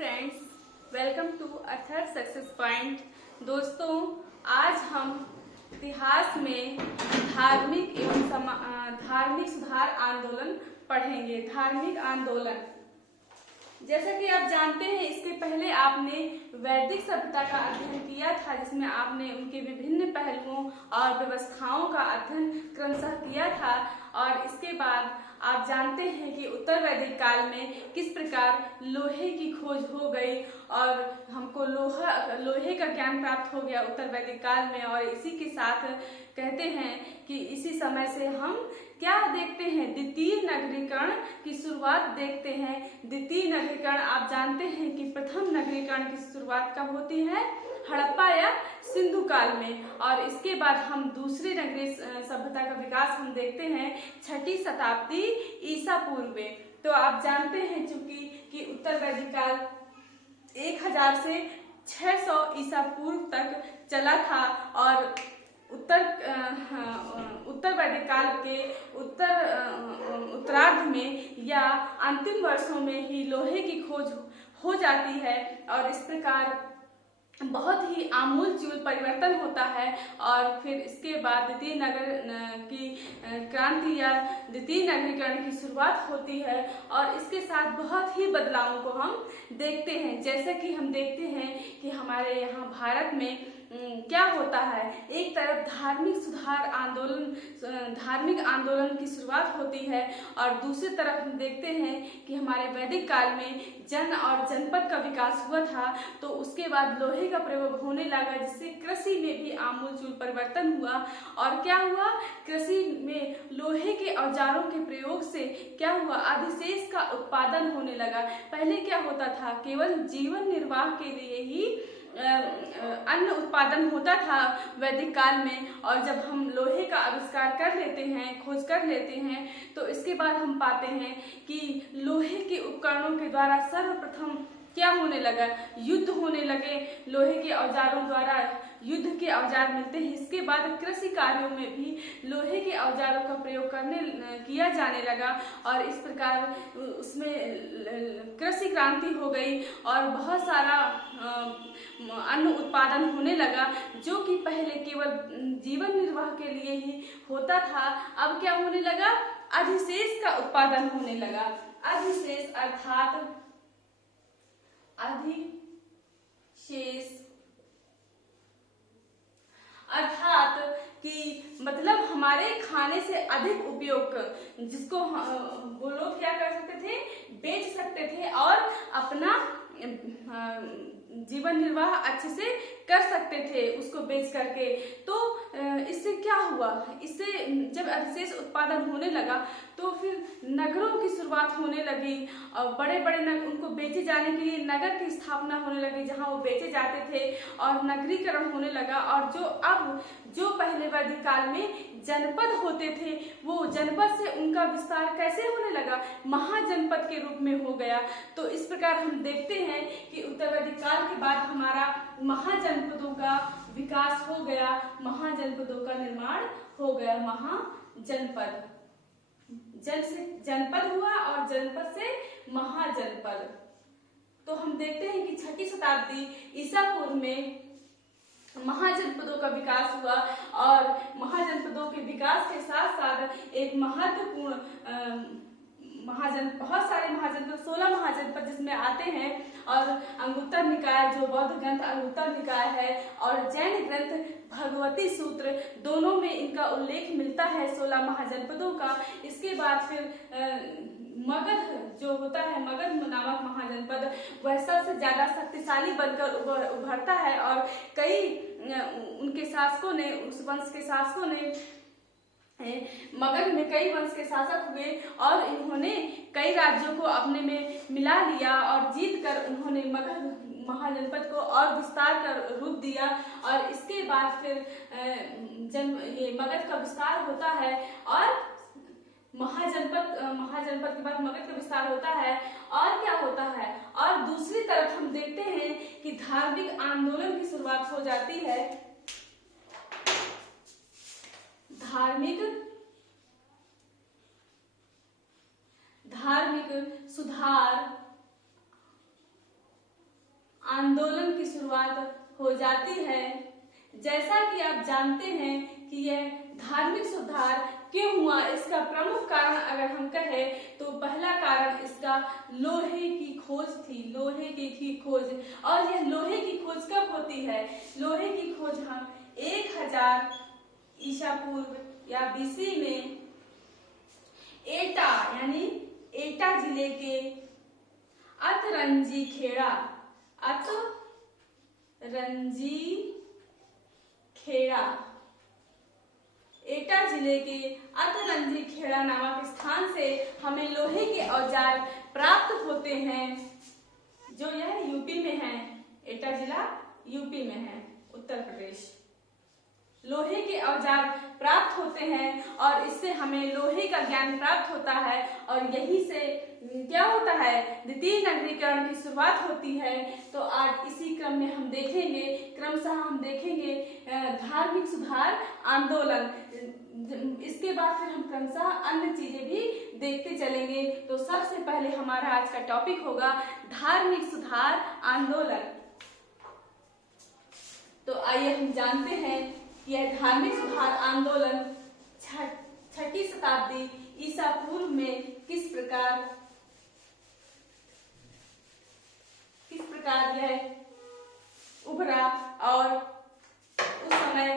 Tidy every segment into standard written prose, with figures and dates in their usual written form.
Friends, welcome to Arthur success point. दोस्तों, आज हम इतिहास में धार्मिक सुधार आंदोलन पढ़ेंगे। धार्मिक आंदोलन, जैसा कि आप जानते हैं, इसके पहले आपने वैदिक सभ्यता का अध्ययन किया था, जिसमें आपने उनके विभिन्न पहलुओं और व्यवस्थाओं का अध्ययन क्रमशः किया था। और इसके बाद आप जानते हैं कि उत्तर वैदिक काल में किस प्रकार लोहे की खोज हो गई और हमको लोहे का ज्ञान प्राप्त हो गया उत्तर वैदिक काल में। और इसी के साथ कहते हैं कि इसी समय से हम क्या देखते हैं, द्वितीय नगरीकरण की शुरुआत देखते हैं। द्वितीय नगरीकरण, आप जानते हैं कि प्रथम नगरीकरण की शुरुआत कब होती है? हड़प्पा या सिंधु काल में। और इसके बाद हम दूसरी नगरीय सभ्यता का विकास हम देखते हैं 6ठी शताब्दी ईसा पूर्व में। तो आप जानते हैं चूंकि कि उत्तर वैदिक काल 1000 से 600 ईसा पूर्व तक चला था और उत्तर वैदिक काल के उत्तरार्ध में या अंतिम वर्षों में ही लोहे की खोज हो जाती है। और इस प्रकार बहुत ही आमूलचूल परिवर्तन होता है। और फिर इसके बाद द्वितीय नगर की क्रांति या द्वितीय नगरीकरण की शुरुआत होती है। और इसके साथ बहुत ही बदलावों को हम देखते हैं। जैसे कि हम देखते हैं कि हमारे यहाँ भारत में क्या होता है, एक तरफ धार्मिक आंदोलन की शुरुआत होती है और दूसरी तरफ हम देखते हैं कि हमारे वैदिक काल में जन और जनपद का विकास हुआ था। तो उसके बाद लोहे का प्रयोग होने लगा, जिससे कृषि में भी आमूलचूल परिवर्तन हुआ। और क्या हुआ, कृषि में लोहे के औजारों के प्रयोग से क्या हुआ, अधिशेष का उत्पादन होने लगा। पहले क्या होता था, केवल जीवन निर्वाह के लिए ही अन्न उत्पादन होता था वैदिक काल में। और जब हम लोहे का आविष्कार कर लेते हैं, खोज कर लेते हैं, तो इसके बाद हम पाते हैं कि लोहे के उपकरणों के द्वारा सर्वप्रथम क्या होने लगा, युद्ध होने लगे। लोहे के औजारों द्वारा युद्ध के औजार मिलते हैं। इसके बाद कृषि कार्यों में भी लोहे के औजारों का प्रयोग किया जाने लगा और इस प्रकार उसमें कृषि क्रांति हो गई और बहुत सारा अन्न उत्पादन होने लगा, जो कि पहले केवल जीवन निर्वाह के लिए ही होता था। अब क्या होने लगा, अधिशेष का उत्पादन होने लगा। अधिशेष अर्थात कि मतलब हमारे खाने से अधिक उपयोग, जिसको वो लोग क्या कर सकते थे, बेच सकते थे और अपना जीवन निर्वाह अच्छे से कर सकते थे उसको बेच करके। तो इससे क्या हुआ, इससे जब अधिशेष उत्पादन होने लगा तो फिर नगरों की शुरुआत होने लगी और बड़े बड़े उनको बेचे जाने के लिए नगर की स्थापना होने लगी, जहां वो बेचे जाते थे और नगरीकरण होने लगा। और जो पहले वैदिक काल में जनपद होते थे, वो जनपद से उनका विस्तार कैसे होने लगा, महाजनपद के रूप में हो गया। तो इस प्रकार हम देखते हैं कि उत्तर वैदिक काल के बाद हमारा महाजनपदों का विकास हो गया, महाजनपदों का निर्माण हो गया। महाजनपद, जन से जनपद हुआ और जनपद से महाजनपद। तो हम देखते हैं कि 6ठी शताब्दी ईसा पूर्व में महाजनपदों का विकास हुआ और महाजनपदों के विकास के साथ साथ एक महत्वपूर्ण बहुत सारे महाजनपद, 16 महाजनपद जिसमें आते हैं। और अंगुत्तर निकाय, जो बौद्ध ग्रंथ अंगुत्तर निकाय है, और जैन ग्रंथ भगवती सूत्र, दोनों में इनका उल्लेख मिलता है 16 महाजनपदों का। इसके बाद फिर मगध जो होता है, मगध नामक महाजनपद वैसा से ज्यादा शक्तिशाली बनकर उभरता है और कई उनके शासकों ने, उस वंश के शासकों ने, मगध में कई वंश के शासक हुए और इन्होंने कई राज्यों को अपने में मिला लिया और जीत कर उन्होंने मगध महाजनपद को और विस्तार कर रूप दिया। और इसके बाद फिर ये मगध का विस्तार होता है और महाजनपद के बाद मगध का विस्तार होता है। और क्या होता है, और दूसरी तरफ हम देखते हैं कि धार्मिक आंदोलन की शुरुआत हो जाती है। धार्मिक सुधार आंदोलन की शुरुआत हो जाती है। जैसा कि आप जानते हैं कि यह धार्मिक सुधार क्यों हुआ, इसका प्रमुख कारण अगर हम कहें तो पहला कारण इसका लोहे की खोज थी। लोहे की खोज, और यह लोहे की खोज कब होती है? लोहे की खोज हम 1000 ईसा पूर्व या बीसी में एटा यानी एटा जिले के अतरंजी खेड़ा एटा जिले के अतरंजी खेड़ा नामक स्थान से हमें लोहे के औजार प्राप्त होते हैं, जो यह यूपी में है। एटा जिला यूपी में है, उत्तर प्रदेश। लोहे के औजार प्राप्त होते हैं और इससे हमें लोहे का ज्ञान प्राप्त होता है, और यही से क्या होता है, द्वितीय नगरीकरण की शुरुआत होती है। तो आज इसी क्रम में हम देखेंगे, क्रमशः हम देखेंगे धार्मिक सुधार आंदोलन। इसके बाद फिर हम क्रमशः अन्य चीजें भी देखते चलेंगे। तो सबसे पहले हमारा आज का टॉपिक होगा धार्मिक सुधार आंदोलन। तो आइए हम जानते हैं यह धार्मिक सुधार आंदोलन 6ठी शताब्दी ईसा पूर्व में किस प्रकार यह उभरा और उस समय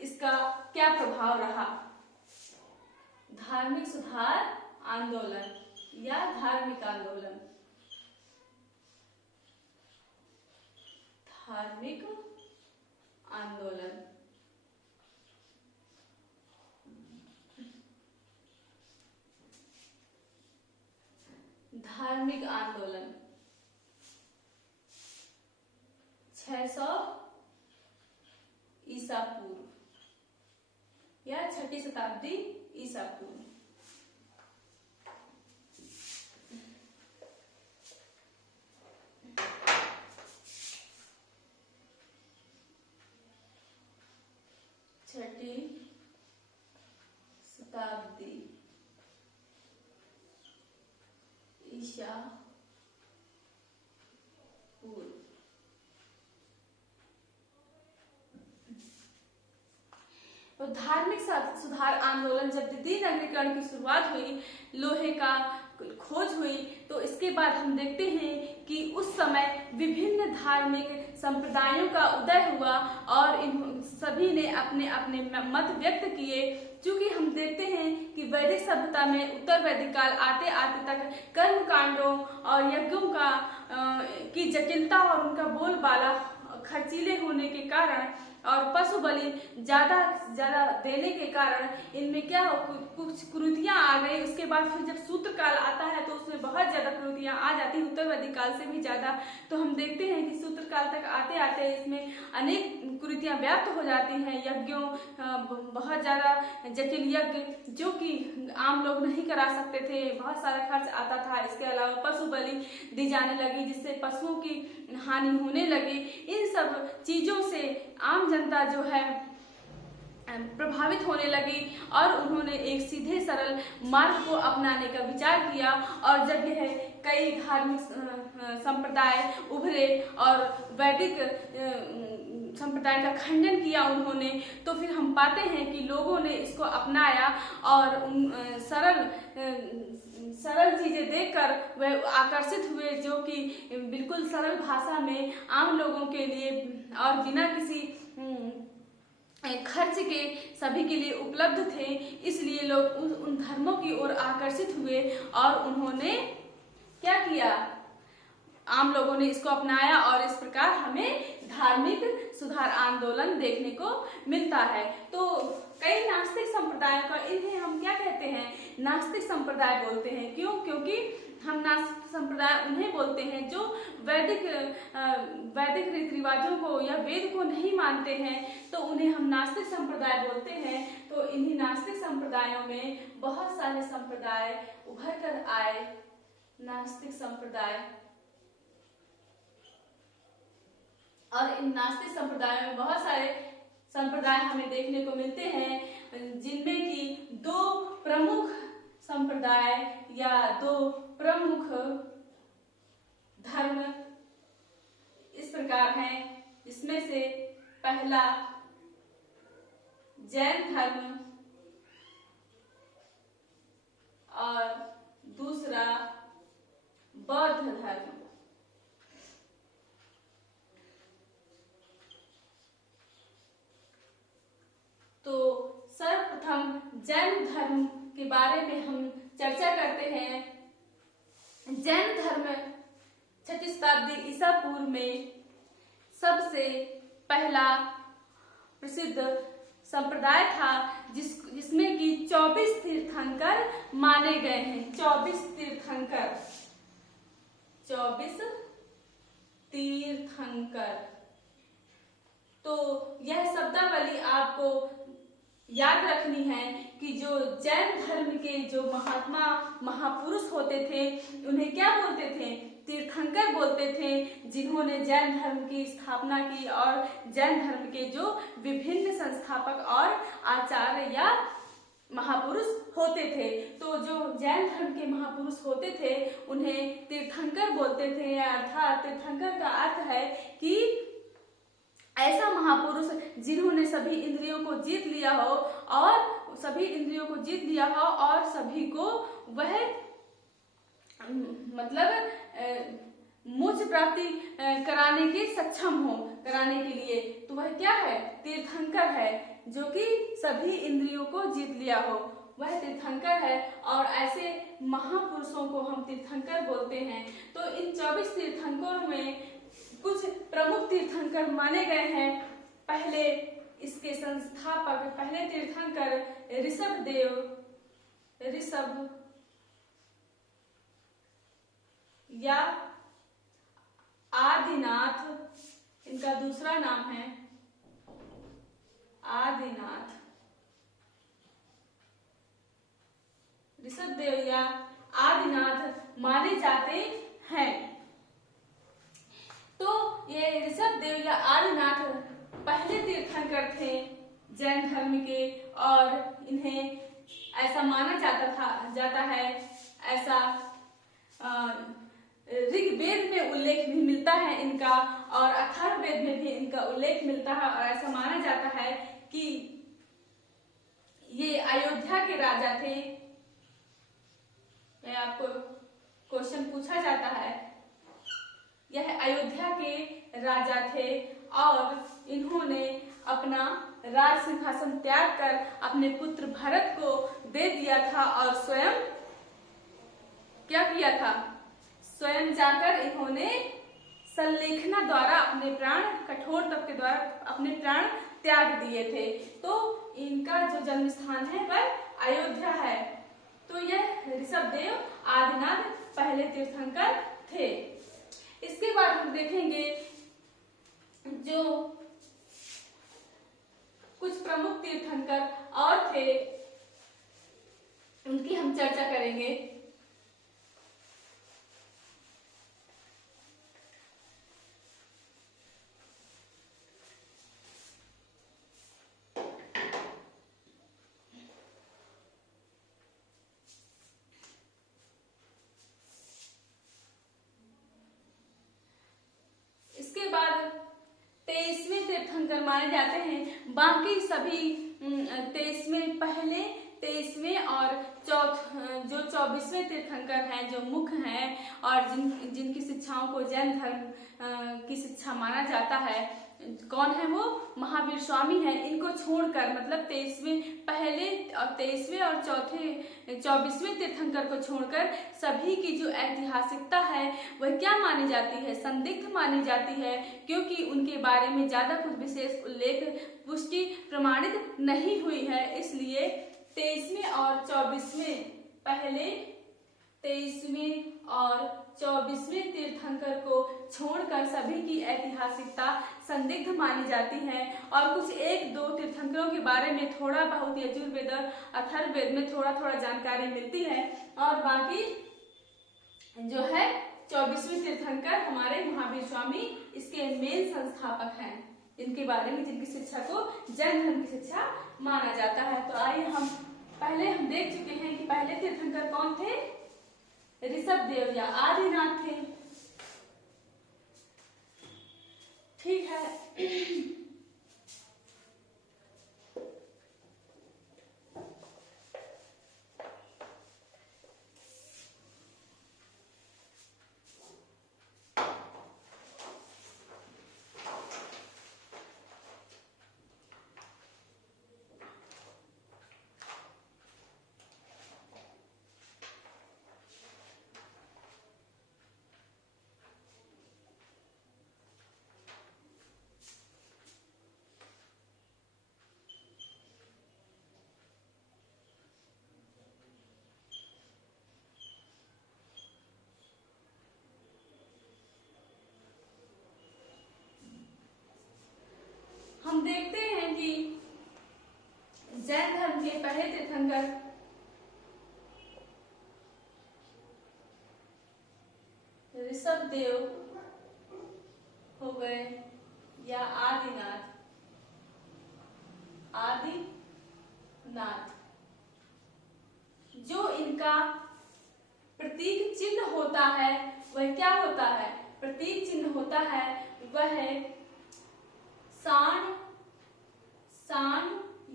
इसका क्या प्रभाव रहा। धार्मिक सुधार आंदोलन या धार्मिक आंदोलन, धार्मिक आंदोलन। धार्मिक आंदोलन 600 ईसा पूर्व या 6ठी शताब्दी ईसा पूर्व। छठी शताब्दी ईसा पूर्व। तो धार्मिक सुधार आंदोलन जब द्वितीय नगरीकरण की शुरुआत हुई, लोहे का खोज हुई, तो इसके बाद हम देखते हैं कि उस समय विभिन्न धार्मिक संप्रदायों का उदय हुआ और इन सभी ने अपने अपने मत व्यक्त किए। क्योंकि हम देखते हैं कि वैदिक सभ्यता में उत्तर वैदिक काल आते आते तक कर्म कांडों और यज्ञों की जटिलता और उनका बोलबाला खर्चीले होने के कारण और पशु बलि ज्यादा देने के कारण इनमें क्या कुछ कुरीतियां आ गई। उसके बाद फिर जब सूत्र काल आता है तो उसमें बहुत ज्यादा कुरीतियां आ जाती है, उत्तर वैदिक काल से भी ज्यादा। तो हम देखते हैं कि सूत्र काल तक आते आते इसमें अनेक कुरीतियां व्याप्त हो जाती हैं। यज्ञों बहुत ज्यादा जटिल यज्ञ जो कि आम लोग नहीं करा सकते थे, बहुत सारा खर्च आता था। इसके अलावा पशु बलि दी जाने लगी जिससे पशुओं की हानि होने लगी। इन सब चीजों से आम जनता जो है प्रभावित होने लगी और उन्होंने एक सीधे सरल मार्ग को अपनाने का विचार किया। और जब यह कई धार्मिक संप्रदाय उभरे और वैदिक संप्रदाय का खंडन किया उन्होंने, तो फिर हम पाते हैं कि लोगों ने इसको अपनाया और सरल चीजें देखकर वह आकर्षित हुए, जो कि बिल्कुल सरल भाषा में आम लोगों के लिए और बिना किसी खर्च के सभी के लिए उपलब्ध थे। इसलिए लोग उन धर्मों की ओर आकर्षित हुए और उन्होंने क्या किया, आम लोगों ने इसको अपनाया और इस प्रकार हमें धार्मिक सुधार आंदोलन देखने को मिलता है। तो कई नास्तिक संप्रदायों का, इन्हें हम क्या कहते हैं, नास्तिक संप्रदाय बोलते हैं। क्यों? क्योंकि हम नास्तिक संप्रदाय उन्हें बोलते हैं जो वैदिक रीति रिवाजों को या वेद को नहीं मानते हैं, तो उन्हें हम नास्तिक संप्रदाय बोलते हैं। तो इन्हीं नास्तिक संप्रदायों में बहुत सारे संप्रदाय उभर कर आए। नास्तिक संप्रदाय, और इन नास्तिक संप्रदायों में बहुत सारे संप्रदाय हमें देखने को मिलते हैं, जिनमें कि दो प्रमुख संप्रदाय या दो प्रमुख धर्म जिसमें से पहला जैन धर्म और दूसरा बौद्ध धर्म। तो सर्वप्रथम जैन धर्म के बारे में हम चर्चा करते हैं। जैन धर्म 6वीं शताब्दी ईसा पूर्व में सबसे पहला प्रसिद्ध संप्रदाय था, जिसमें कि 24 तीर्थंकर माने गए हैं। 24 तीर्थंकर, 24 तीर्थंकर। तो यह शब्दावली आपको याद रखनी है कि जो जैन धर्म के जो महात्मा महापुरुष होते थे उन्हें क्या बोलते थे? तीर्थंकर बोलते थे, जिन्होंने जैन धर्म की स्थापना की और जैन धर्म के जो विभिन्न संस्थापक और आचार्य या महापुरुष होते थे। तो जो जैन धर्म के महापुरुष होते थे उन्हें तीर्थंकर बोलते थे। अर्थात तीर्थंकर का अर्थ है कि ऐसा महापुरुष जिन्होंने सभी इंद्रियों को जीत लिया हो और सभी को वह मतलब मोक्ष प्राप्ति कराने के सक्षम हो, कराने के लिए। तो वह क्या है? तीर्थंकर है, जो कि सभी इंद्रियों को जीत लिया हो, वह तीर्थंकर है। और ऐसे महापुरुषों को हम तीर्थंकर बोलते हैं। तो इन 24 तीर्थंकरों में कुछ प्रमुख तीर्थंकर माने गए हैं। पहले इसके संस्थापक, पहले तीर्थंकर ऋषभ या आदिनाथ, इनका दूसरा नाम है आदिनाथ। ऋषभदेव या आदिनाथ माने जाते हैं। तो ये ऋषभदेव या आदिनाथ पहले तीर्थंकर थे जैन धर्म के, और इन्हें ऐसा माना जाता है, ऐसा ऋग्वेद में उल्लेख भी मिलता है इनका, और अथर्ववेद में भी इनका उल्लेख मिलता है। और ऐसा माना जाता है कि ये अयोध्या के राजा थे। आपको क्वेश्चन पूछा जाता है, यह अयोध्या के राजा थे और इन्होंने अपना राज सिंहासन त्याग कर अपने पुत्र भरत को दे दिया था और स्वयं क्या किया था? स्वयं जाकर इन्होंने सल्लेखना द्वारा अपने प्राण, कठोर तप के द्वारा अपने प्राण त्याग दिए थे। तो इनका जो जन्म स्थान है वह अयोध्या है। तो यह ऋषभदेव आदिनाथ पहले तीर्थंकर थे। इसके बाद हम देखेंगे जो कुछ प्रमुख तीर्थंकर और थे, उनकी हम चर्चा करेंगे। इसके बाद 23वें तीर्थंकर माने जाते हैं। बाकी सभी 23वें, पहले 23वें और जो 24वें तीर्थंकर हैं, जो मुख्य हैं और जिनकी शिक्षाओं को जैन धर्म की शिक्षा माना जाता है, कौन है वो? महावीर स्वामी हैं। इनको छोड़कर, मतलब 23वें, पहले और 23वें और 24वें तीर्थंकर को छोड़कर सभी की जो ऐतिहासिकता है वह क्या मानी जाती है? संदिग्ध मानी जाती है, क्योंकि उनके बारे में ज्यादा कुछ विशेष उल्लेख, पुष्टि प्रमाणित नहीं हुई है। इसलिए 23वें और 24वें, पहले 23वें और 24वें तीर्थंकर को छोड़कर सभी की ऐतिहासिकता संदिग्ध मानी जाती है। और कुछ 1-2 तीर्थंकरों के बारे में थोड़ा बहुत यजुर्वेद और अथर्ववेद में थोड़ा थोड़ा जानकारी मिलती है, और बाकी जो है 24वें तीर्थंकर हमारे महावीर स्वामी इसके मेन संस्थापक हैं। इनके बारे में, जिनकी शिक्षा को जैन धर्म की शिक्षा माना जाता है। तो आइए हम देख चुके हैं कि पहले तीर्थंकर कौन थे? ऋषभदेव या आदिनाथ थे। ठीक है। हम देखते हैं कि जैन धर्म के पहले तीर्थंकर ऋषभ देव हो गए या आदिनाथ। जो इनका प्रतीक चिन्ह होता है वह क्या होता है? प्रतीक चिन्ह होता है वह सांड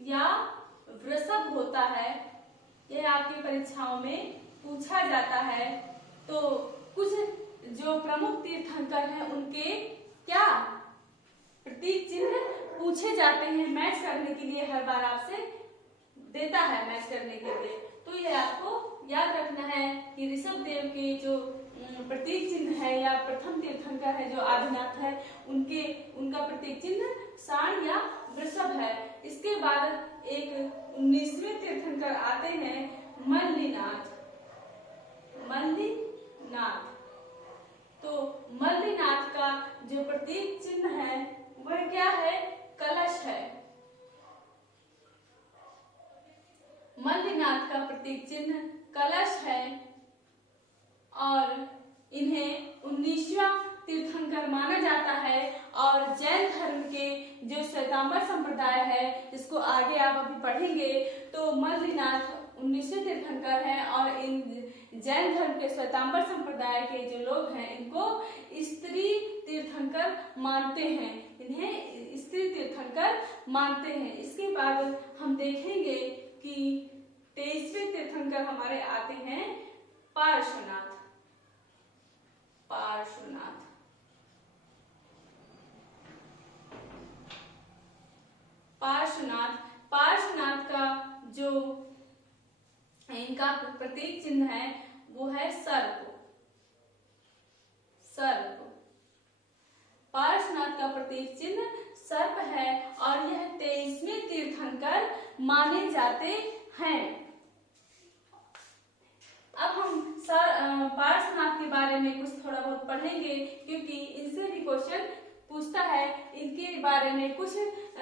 या वृषभ होता है। यह आपकी परीक्षाओं में पूछा जाता है। तो कुछ जो प्रमुख तीर्थंकर हैं उनके क्या प्रतीक चिन्ह पूछे जाते हैं मैच करने के लिए, हर बार आपसे देता है मैच करने के लिए। तो यह आपको याद रखना है कि ऋषभ देव के जो प्रतीक चिन्ह है या प्रथम तीर्थंकर है जो आदिनाथ है उनका प्रतीक चिन्ह सांड या वृषभ है। इसके बाद एक 19वें तीर्थंकर आते हैं मल्लिनाथ। तो मल्लिनाथ का जो प्रतीक चिन्ह है वह क्या है? कलश है। मल्लिनाथ का प्रतीक चिन्ह कलश है और इन्हें 19वां तीर्थंकर माना जाता है। और जैन धर्म के जो श्वेतांबर संप्रदाय है जिसको आगे आप अभी पढ़ेंगे, तो मल्लिनाथ 19वें तीर्थंकर हैं और इन जैन धर्म के श्वेतांबर संप्रदाय के जो लोग हैं इनको स्त्री तीर्थंकर मानते हैं, इन्हें स्त्री तीर्थंकर मानते हैं। इसके बाद हम देखेंगे कि 23वें तीर्थंकर हमारे आते हैं पार्श्वनाथ। पार्श्वनाथ का जो इनका प्रतीक चिन्ह है वो है सर्प। पार्श्वनाथ का प्रतीक चिन्ह सर्प है और यह 23वें तीर्थंकर माने जाते हैं। अब हम पार्श्वनाथ के बारे में कुछ थोड़ा बहुत पढ़ेंगे क्योंकि इनसे भी क्वेश्चन पूछता है। इनके बारे में कुछ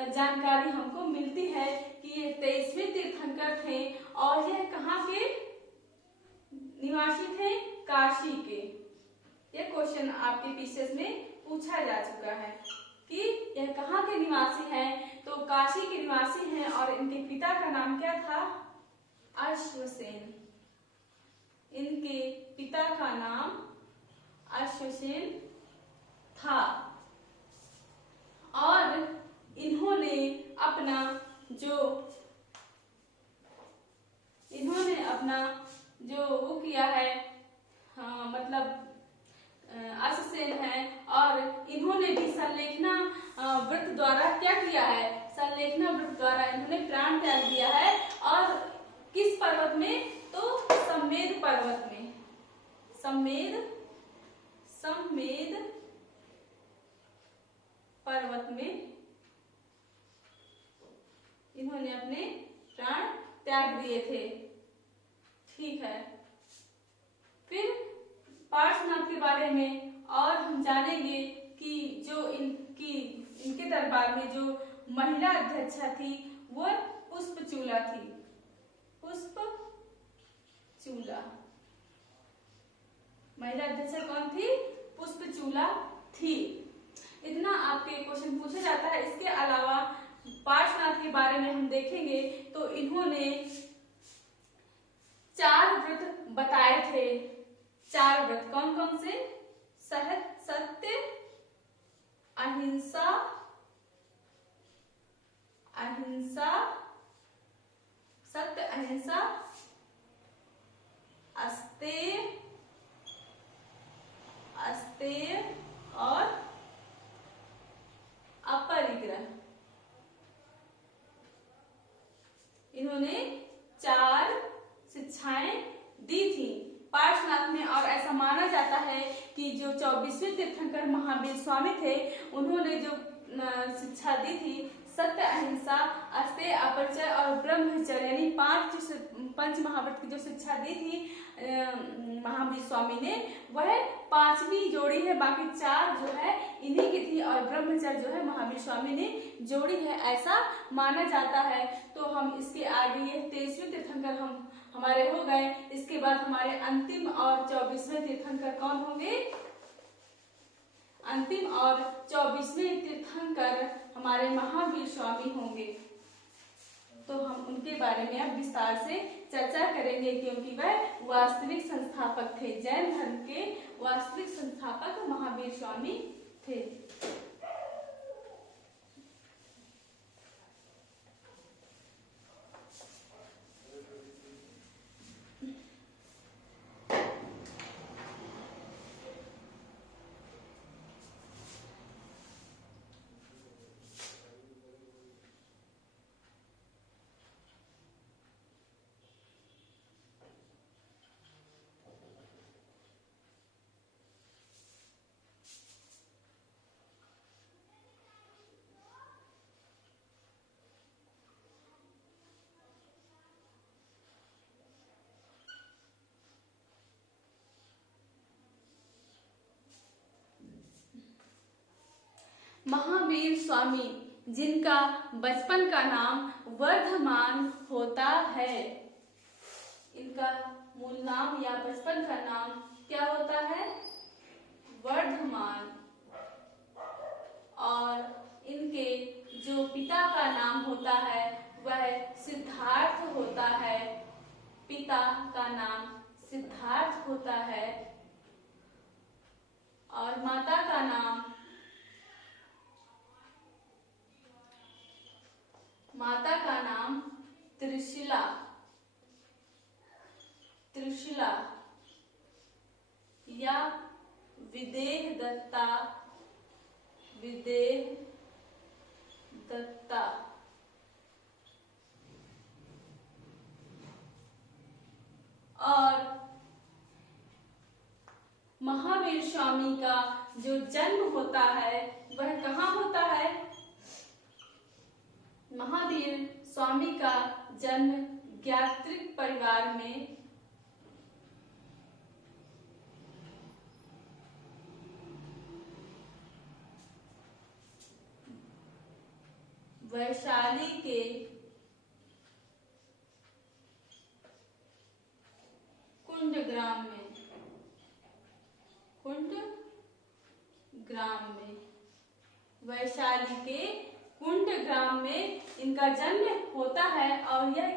जानकारी हमको मिलती है कि ये 23वें तीर्थंकर थे और यह कहाँ के निवासी थे? काशी के। यह क्वेश्चन आपके पीसीएस में पूछा जा चुका है कि यह कहाँ के निवासी हैं, तो काशी के निवासी हैं और इनके पिता का नाम क्या था? अश्वसेन। इनके पिता का नाम अश्वसेन था और इन्होंने अपना जो वो किया है, हाँ मतलब अश्वसेन है और इन्होंने भी संलेखना व्रत द्वारा क्या किया है? संलेखना व्रत द्वारा इन्होंने प्राण त्याग दिया है। और किस पर्वत में? तो सम्मेद पर्वत में। सम्मेद पर्वत में इन्होंने अपने प्राण त्याग दिए थे। ठीक है, फिर पार्श्वनाथ के बारे में और हम जानेंगे कि जो इनके दरबार में जो महिला अध्यक्षा थी वह पुष्पचूला थी। पुष्पचूला महिला अध्यक्षा कौन थी? पुष्पचूला थी। इतना आपके क्वेश्चन पूछा जाता है। इसके अलावा पार्श्वनाथ के बारे में हम देखेंगे तो इन्होंने 4 व्रत बताए थे। 4 व्रत कौन कौन से? सत्य, अहिंसा, अहिंसा, सत्य, अहिंसा, अस्तेय, अस्तेय और अपरिग्रह। इन्होंने 4 शिक्षाएं दी थी पार्श्वनाथ में। और ऐसा माना जाता है कि जो 24वें तीर्थंकर महावीर स्वामी थे, उन्होंने जो शिक्षा दी थी, सत्य, अहिंसा, अस्तेय, अपरिचय और ब्रह्मचर्य, यानी 5 पंच महाव्रत की जो शिक्षा दी थी महावीर स्वामी ने, वह 5वीं जोड़ी है। बाकी 4 जो है इन्हीं की थी और ब्रह्मचर्य जो है महावीर स्वामी ने जोड़ी है, ऐसा माना जाता है। तो हम इसके आगे ये 23वें तीर्थंकर हमारे हो गए। इसके बाद हमारे अंतिम और 24वें तीर्थंकर कौन होंगे? अंतिम और 24वें तीर्थंकर हमारे महावीर स्वामी होंगे। तो हम उनके बारे में अब विस्तार से चर्चा करेंगे, क्योंकि वह वास्तविक संस्थापक थे। जैन धर्म के वास्तविक संस्थापक महावीर स्वामी थे। महावीर स्वामी, जिनका बचपन का नाम वर्धमान होता है, इनका मूल नाम या बचपन का नाम क्या होता है? वर्धमान। और इनके जो पिता का नाम होता है वह सिद्धार्थ होता है। पिता का नाम सिद्धार्थ होता है और माता का नाम त्रिशिला, त्रिशिला या विदेह दत्ता, विदेह दत्ता। और महावीर स्वामी का जो जन्म होता है वह कहाँ होता है? महावीर स्वामी का जन्म ज्ञात्रिक परिवार में वैशाली के कुंड ग्राम में, कुंड ग्राम में, वैशाली के कुंड ग्राम में इनका जन्म होता है। और यह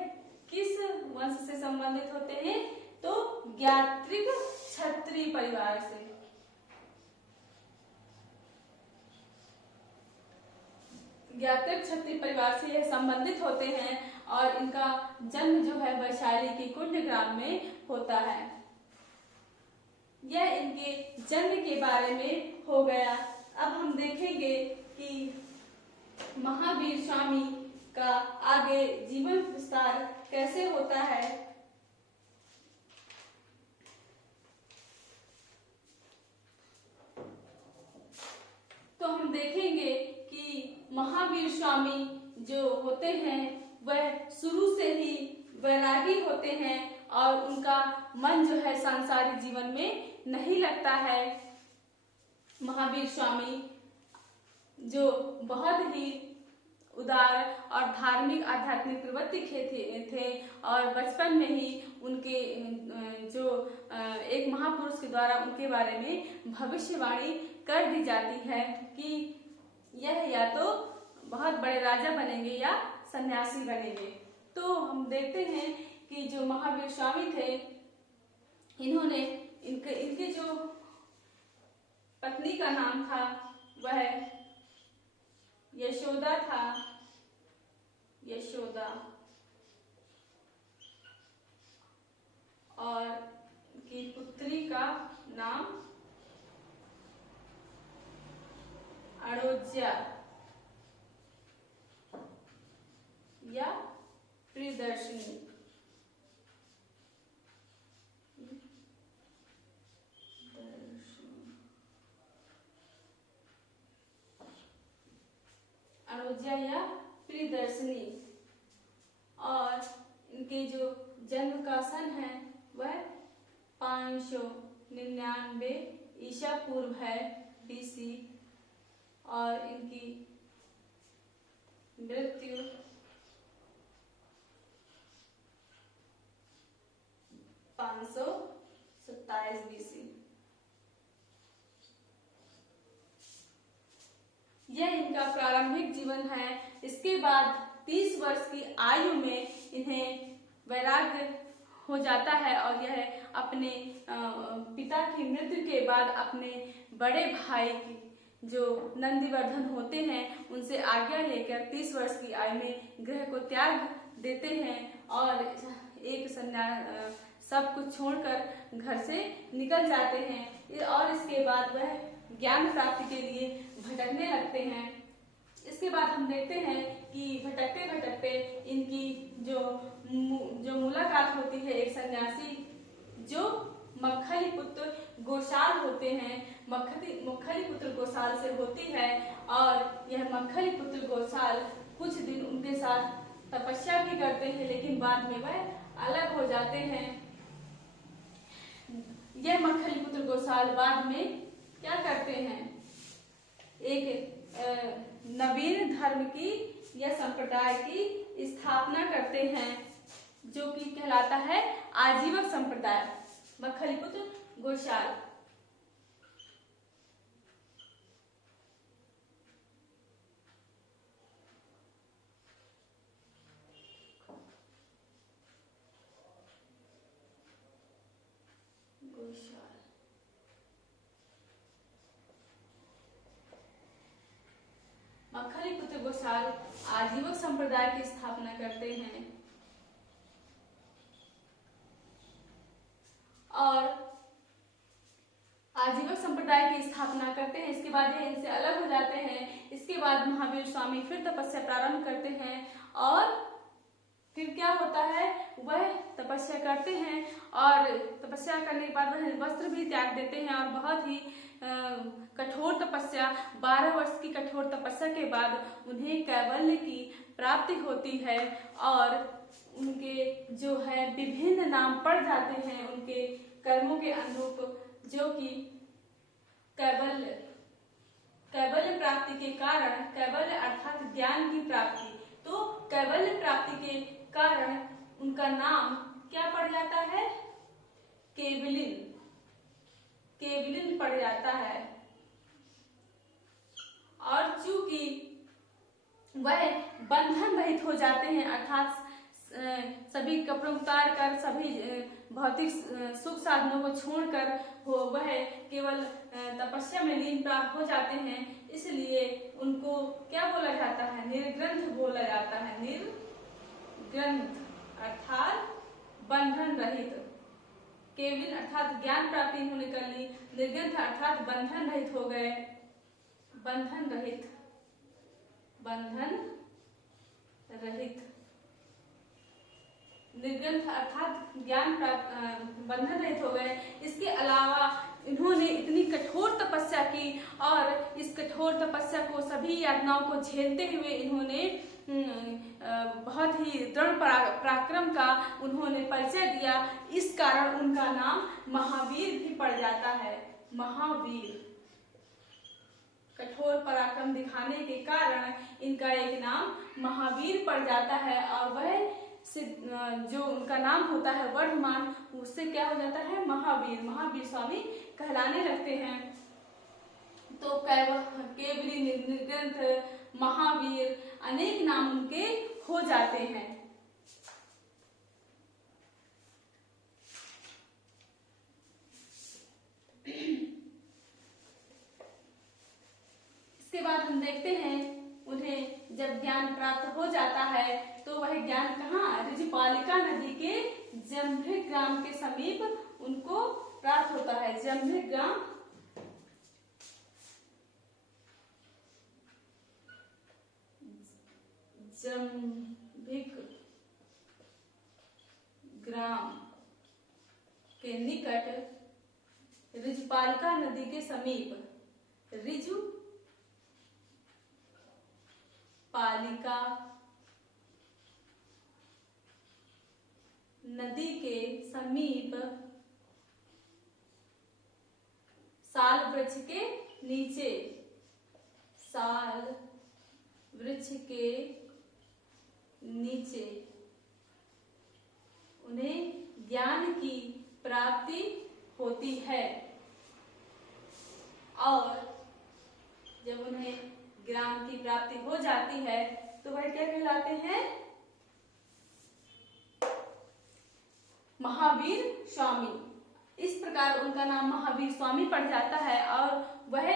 किस वंश से संबंधित होते हैं? तो ज्ञात्रिक क्षत्रिय परिवार से। ज्ञात्रिक क्षत्रिय परिवार से यह संबंधित होते हैं और इनका जन्म जो है वैशाली के कुंड ग्राम में होता है। यह इनके जन्म के बारे में हो गया। अब हम देखेंगे कि महावीर स्वामी का आगे जीवन विस्तार कैसे होता है। तो हम देखेंगे कि महावीर स्वामी जो होते हैं वह शुरू से ही वैरागी होते हैं और उनका मन जो है सांसारिक जीवन में नहीं लगता है। महावीर स्वामी जो बहुत ही उदार और धार्मिक आध्यात्मिक प्रवृत्ति के थे और बचपन में ही उनके जो एक महापुरुष के द्वारा उनके बारे में भविष्यवाणी कर दी जाती है कि यह या तो बहुत बड़े राजा बनेंगे या सन्यासी बनेंगे। तो हम देखते हैं कि जो महावीर स्वामी थे, इन्होंने इनके जो पत्नी का नाम था वह यशोदा था, यशोदा और की पुत्री का नाम अड़ोज्या या प्रियदर्शनी। अड़ोज्या या प्रियदर्शनी। और इनके जो जन्म का सन है वह 599 ईसा पूर्व है, BC। और इनकी मृत्यु 527 BC। यह इनका प्रारंभिक जीवन है। इसके बाद 30 वर्ष की आयु में इन्हें वैराग्य हो जाता है और यह अपने पिता की मृत्यु के बाद अपने बड़े भाई जो नंदीवर्धन होते हैं उनसे आज्ञा लेकर 30 वर्ष की आयु में गृह को त्याग देते हैं और एक सन्यास सब कुछ छोड़कर घर से निकल जाते हैं। और इसके बाद वह ज्ञान प्राप्ति के लिए भटकने लगते हैं। इसके बाद हम देखते हैं कि भटकते भटकते इनकी जो मुलाकात होती है एक सन्यासी जो मक्खली पुत्र गोसाल होते हैं, मक्खली पुत्र गोसाल से होती है। और यह मक्खली पुत्र गोसाल कुछ दिन उनके साथ तपस्या भी करते हैं, लेकिन बाद में वह अलग हो जाते हैं। यह मक्खली पुत्र गोसाल बाद में क्या करते हैं, एक नवीन धर्म की या संप्रदाय की स्थापना करते हैं जो कि कहलाता है आजीवक संप्रदाय। मक्खली पुत्र गोसाल मक्खली पुत्र गोसाल आजीवक संप्रदाय की स्थापना करते हैं और आजीवक संप्रदाय की स्थापना करते हैं। इसके बाद ये इनसे अलग हो जाते हैं। इसके बाद महावीर स्वामी फिर तपस्या प्रारंभ करते हैं और फिर क्या होता है, वह तपस्या करते हैं और तपस्या करने के बाद वह वस्त्र भी त्याग देते हैं और बहुत ही कठोर तपस्या 12 वर्ष की कठोर तपस्या के बाद उन्हें कैवल्य की प्राप्ति होती है और उनके जो है विभिन्न नाम पड़ जाते हैं उनके कर्मों के अनुरूप, जो कि कैवल्य प्राप्ति के कारण, कैवल्य अर्थात ज्ञान की प्राप्ति, तो कैवल्य प्राप्ति के कारण उनका नाम क्या पड़ जाता है, केवलिन पड़ जाता है। और चूंकि वह बंधन रहित हो जाते हैं अर्थात सभी कपड़ों उतार कर सभी भौतिक सुख साधनों को छोड़कर वह केवल तपस्या में लीन प्राप्त हो जाते हैं, इसलिए उनको क्या बोला जाता है, निर्ग्रंथ बोला जाता है। निर्ग्रंथ अर्थात बंधन रहित। केवल अर्थात ज्ञान प्राप्ति इन्होंने कर ली, निर्ग्रंथ अर्थात बंधन रहित हो गए। बंधन रहित निर्ग्रंथ अर्थात ज्ञान प्राप्त, बंधन रहित हो गए। इसके अलावा इन्होंने इतनी कठोर तपस्या की और इस कठोर तपस्या को सभी यातनाओं को झेलते हुए इन्होंने बहुत ही दृढ़ पराक्रम का उन्होंने परिचय दिया। इस कारण उनका नाम महावीर भी पड़ जाता है। महावीर, कठोर पराक्रम दिखाने के कारण इनका एक नाम महावीर पड़ जाता है और वह जो उनका नाम होता है वर्धमान, उससे क्या हो जाता है, महावीर स्वामी कहलाने लगते हैं। तो केवली, निर्ग्रंथ, महावीर अनेक नाम उनके हो जाते हैं। इसके बाद हम देखते हैं उन्हें जब ज्ञान प्राप्त हो जाता है तो वह ज्ञान कहाँ, ऋजुपालिका नदी के जंभिक ग्राम के समीप उनको प्राप्त होता है। जंभिक ग्राम, जंभिक ग्राम के निकट ऋजुपालिका नदी के समीप, ऋजुपालिका नदी के समीप साल वृक्ष के नीचे, साल वृक्ष के नीचे उन्हें ज्ञान की प्राप्ति होती है। और जब उन्हें ज्ञान की प्राप्ति हो जाती है तो वह क्या कहलाते हैं, महावीर स्वामी। इस प्रकार उनका नाम महावीर स्वामी पड़ जाता है और वह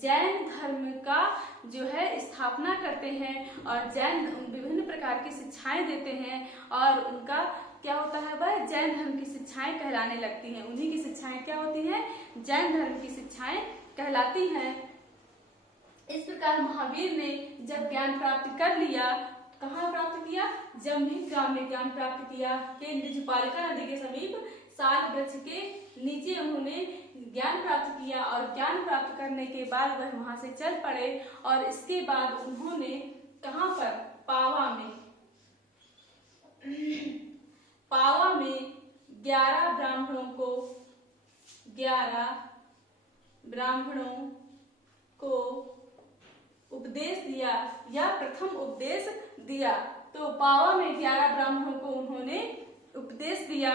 जैन धर्म का जो है स्थापना करते हैं और जैन विभिन्न प्रकार की शिक्षाएं देते हैं और उनका क्या होता है, वह जैन धर्म की शिक्षाएं कहलाने लगती हैं। उन्हीं की शिक्षाएं क्या होती हैं, जैन धर्म की शिक्षाएं कहलाती हैं। इस प्रकार महावीर ने जब ज्ञान प्राप्त कर लिया, कहाँ प्राप्त किया, जंभिक ग्राम में ज्ञान प्राप्त किया कि ऋजुपालिका नदी के समीप साल वृक्ष के नीचे उन्होंने ज्ञान प्राप्त किया और ज्ञान प्राप्त करने के बाद वह वहां से चल पड़े और इसके बाद उन्होंने कहाँ पर, पावा में, पावा में 11 ब्राह्मणों को उपदेश दिया या प्रथम उपदेश दिया। तो पावा में 11 ब्राह्मणों को उन्होंने उपदेश दिया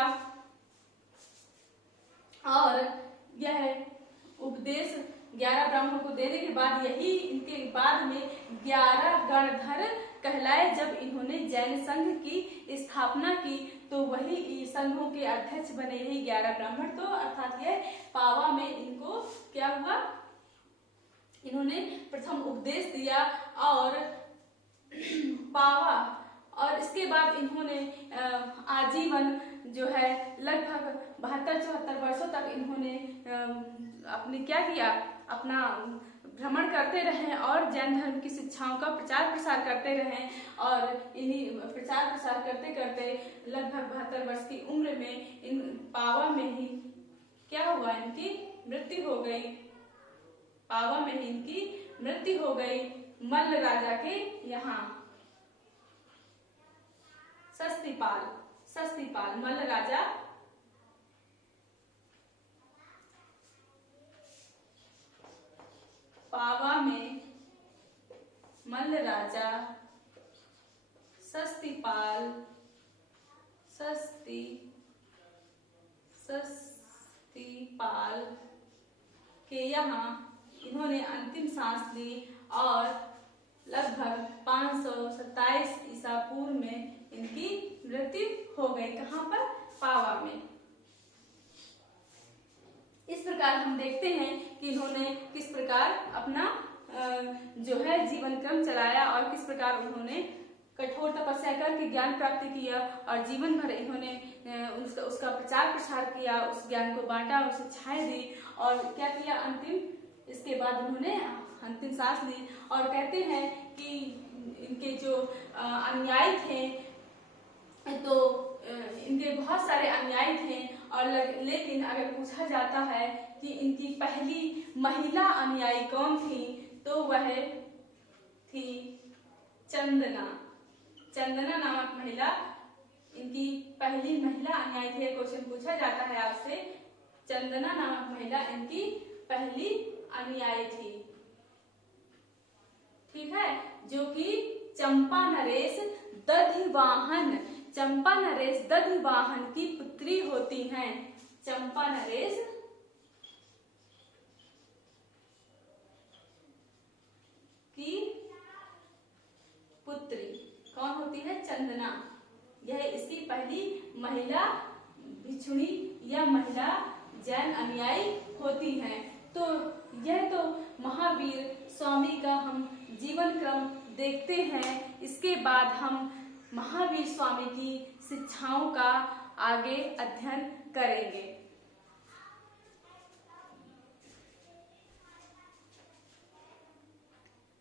और यह उपदेश 11 ब्राह्मणों को देने के बाद यही इनके बाद में 11 गणधर कहलाए। जब इन्होंने जैन संघ की स्थापना की तो वही संघों के अध्यक्ष बने यही 11 ब्राह्मण। तो अर्थात यह पावा में इनको क्या हुआ, इन्होंने प्रथम उपदेश दिया और पावा, और इसके बाद इन्होंने आजीवन जो है लगभग 72-74 वर्षों तक इन्होंने अपने क्या किया, अपना भ्रमण करते रहे और जैन धर्म की शिक्षाओं का प्रचार प्रसार करते रहे और इन्हीं प्रचार प्रसार करते करते लगभग 72 वर्ष की उम्र में इन पावा में ही क्या हुआ, इनकी मृत्यु हो गई। पावा में ही इनकी मृत्यु हो गई मल्ल राजा के यहाँ। सस्तीपाल मल्ल राजा पावा में मल्ल राजा सस्तीपाल के यहाँ इन्होंने अंतिम सांस ली और लगभग 527 ईसा पूर्व में इनकी मृत्यु हो गई। कहाँ पर, पावा में। इस प्रकार हम देखते हैं कि इन्होंने किस प्रकार अपना जो है जीवन क्रम चलाया और किस प्रकार उन्होंने कठोर तपस्या करके ज्ञान प्राप्ति किया और जीवन भर इन्होंने उसका प्रचार प्रसार किया, उस ज्ञान को बांटा और शिक्षाएं दी और क्या किया, अंतिम इसके बाद उन्होंने अंतिम सांस ली। और कहते हैं कि इनके जो अनुयायी थे तो इनके बहुत सारे अनुयायी थे और लेकिन अगर पूछा जाता है कि इनकी पहली महिला अनुयायी कौन थी तो वह थी चंदना नामक महिला इनकी पहली महिला अनुयायी थी। क्वेश्चन पूछा जाता है आपसे, चंदना नामक महिला इनकी पहली अनुयायी थी, ठीक है, जो कि चंपा नरेश दधिवाहन की पुत्री होती हैं। चंपा नरेश की पुत्री कौन होती है, चंदना। यह इसकी पहली महिला भिक्षुणी या महिला जैन अनुयायी होती हैं। तो यह तो महावीर स्वामी का हम जीवन क्रम देखते हैं। इसके बाद हम महावीर स्वामी की शिक्षाओं का आगे अध्ययन करेंगे।